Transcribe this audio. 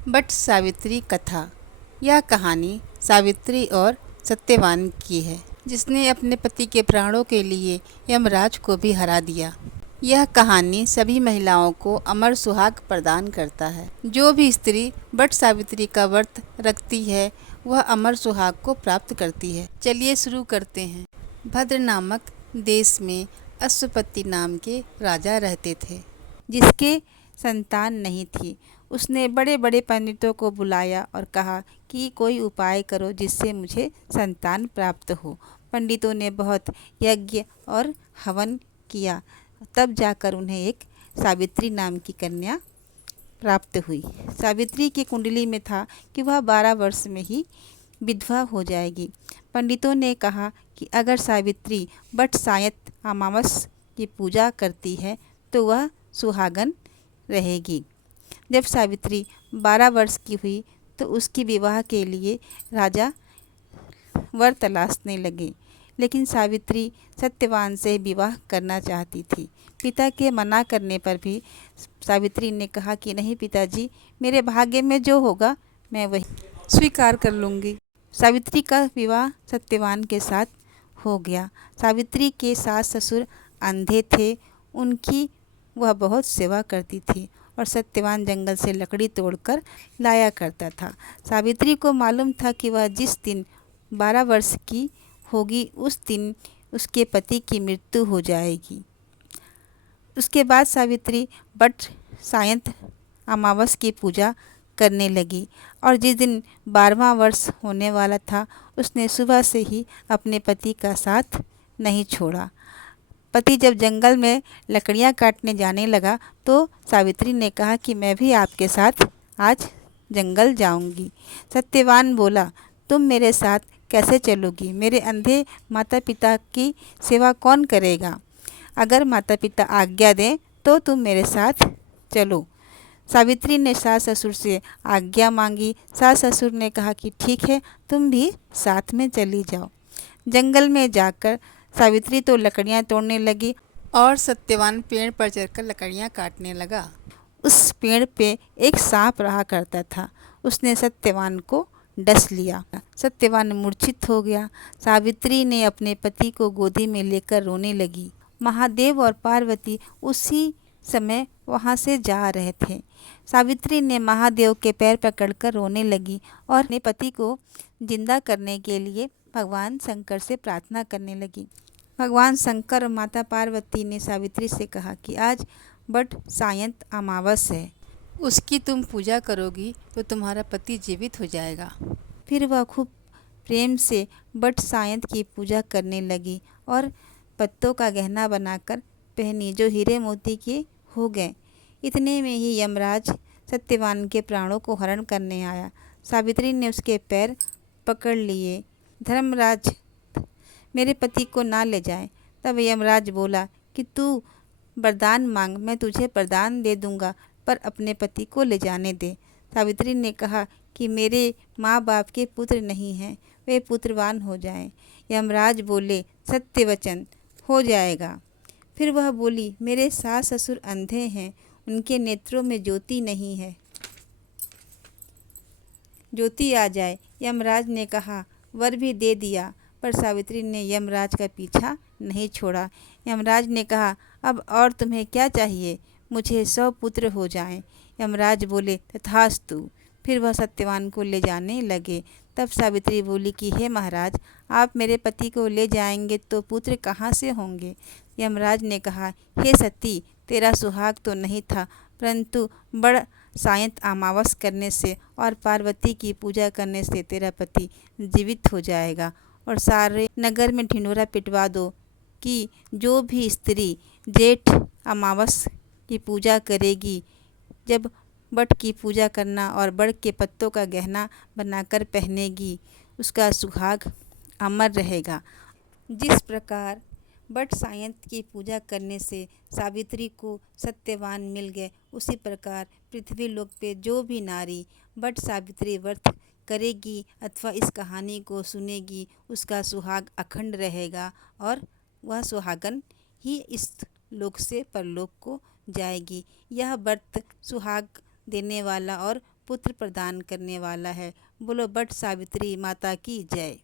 But Savitri कथा। यह कहानी सावित्री और सत्यवान की है, जिसने अपने पति के प्राणों के लिए यमराज को भी हरा दिया। यह कहानी सभी महिलाओं को अमर सुहाग प्रदान करता है। जो भी स्त्री बट सावित्री का व्रत रखती है वह अमर सुहाग को प्राप्त करती है। चलिए शुरू करते हैं। भद्र नामक देश में अश्वपति नाम के राजा रहते थे, जिसके संतान नहीं थी। उसने बड़े बड़े पंडितों को बुलाया और कहा कि कोई उपाय करो जिससे मुझे संतान प्राप्त हो। पंडितों ने बहुत यज्ञ और हवन किया, तब जाकर उन्हें एक सावित्री नाम की कन्या प्राप्त हुई। सावित्री की कुंडली में था कि वह 12 वर्ष में ही विधवा हो जाएगी। पंडितों ने कहा कि अगर सावित्री बट सायंत अमावस की पूजा करती है तो वह सुहागन रहेगी। जब सावित्री 12 वर्ष की हुई तो उसकी विवाह के लिए राजा वर तलाशने लगे, लेकिन सावित्री सत्यवान से विवाह करना चाहती थी। पिता के मना करने पर भी सावित्री ने कहा कि नहीं पिताजी, मेरे भाग्य में जो होगा मैं वही स्वीकार कर लूँगी। सावित्री का विवाह सत्यवान के साथ हो गया। सावित्री के सास ससुर अंधे थे, उनकी वह बहुत सेवा करती थी और सत्यवान जंगल से लकड़ी तोड़कर लाया करता था। सावित्री को मालूम था कि वह जिस दिन 12 वर्ष की होगी उस दिन उसके पति की मृत्यु हो जाएगी। उसके बाद सावित्री बट सायंत अमावस की पूजा करने लगी और जिस दिन 12वां वर्ष होने वाला था उसने सुबह से ही अपने पति का साथ नहीं छोड़ा। पति जब जंगल में लकड़ियां काटने जाने लगा तो सावित्री ने कहा कि मैं भी आपके साथ आज जंगल जाऊंगी। सत्यवान बोला, तुम मेरे साथ कैसे चलोगी? मेरे अंधे माता पिता की सेवा कौन करेगा? अगर माता पिता आज्ञा दें तो तुम मेरे साथ चलो। सावित्री ने सास ससुर से आज्ञा मांगी। सास ससुर ने कहा कि ठीक है, तुम भी साथ में चली जाओ। जंगल में जाकर सावित्री तो लकड़ियां तोड़ने लगी और सत्यवान पेड़ पर चढ़कर लकड़ियां काटने लगा। उस पेड़ पे एक सांप रहा करता था। उसने सत्यवान को डस लिया। सत्यवान मूर्छित हो गया। सावित्री ने अपने पति को गोदी में लेकर रोने लगी। महादेव और पार्वती उसी समय वहाँ से जा रहे थे। सावित्री ने महादेव के पैर पकड़कर रोने लगी और अपने पति को जिंदा करने के लिए भगवान शंकर से प्रार्थना करने लगी। भगवान शंकर और माता पार्वती ने सावित्री से कहा कि आज बट सायंत अमावस है, उसकी तुम पूजा करोगी तो तुम्हारा पति जीवित हो जाएगा। फिर वह खूब प्रेम से बट सायंत की पूजा करने लगी और पत्तों का गहना बनाकर पहनी जो हीरे मोती के हो गए। इतने में ही यमराज सत्यवान के प्राणों को हरण करने आया। सावित्री ने उसके पैर पकड़ लिए। धर्मराज, मेरे पति को ना ले जाए। तब यमराज बोला कि तू वरदान मांग, मैं तुझे वरदान दे दूंगा, पर अपने पति को ले जाने दे। सावित्री ने कहा कि मेरे माँ बाप के पुत्र नहीं हैं, वे पुत्रवान हो जाएं। यमराज बोले, सत्य वचन, हो जाएगा। फिर वह बोली, मेरे सास ससुर अंधे हैं, उनके नेत्रों में ज्योति नहीं है, ज्योति आ जाए। यमराज ने कहा, वर भी दे दिया, पर सावित्री ने यमराज का पीछा नहीं छोड़ा। यमराज ने कहा, अब और तुम्हें क्या चाहिए? मुझे 100 पुत्र हो जाएं। यमराज बोले, तथास्तु। फिर वह सत्यवान को ले जाने लगे। तब सावित्री बोली कि हे महाराज, आप मेरे पति को ले जाएंगे तो पुत्र कहाँ से होंगे? यमराज ने कहा, हे सती, तेरा सुहाग तो नहीं था, परंतु बड़ सायंत अमावस करने से और पार्वती की पूजा करने से तेरा पति जीवित हो जाएगा। और सारे नगर में ढिंढोरा पिटवा दो कि जो भी स्त्री जेठ अमावस की पूजा करेगी, जब बट की पूजा करना और बड़ के पत्तों का गहना बनाकर पहनेगी, उसका सुहाग अमर रहेगा। जिस प्रकार बट सायंत की पूजा करने से सावित्री को सत्यवान मिल गए, उसी प्रकार पृथ्वी लोक पे जो भी नारी बट सावित्री व्रत करेगी अथवा इस कहानी को सुनेगी, उसका सुहाग अखंड रहेगा और वह सुहागन ही इस लोक से परलोक को जाएगी। यह व्रत सुहाग देने वाला और पुत्र प्रदान करने वाला है। बोलो बट सावित्री माता की जय।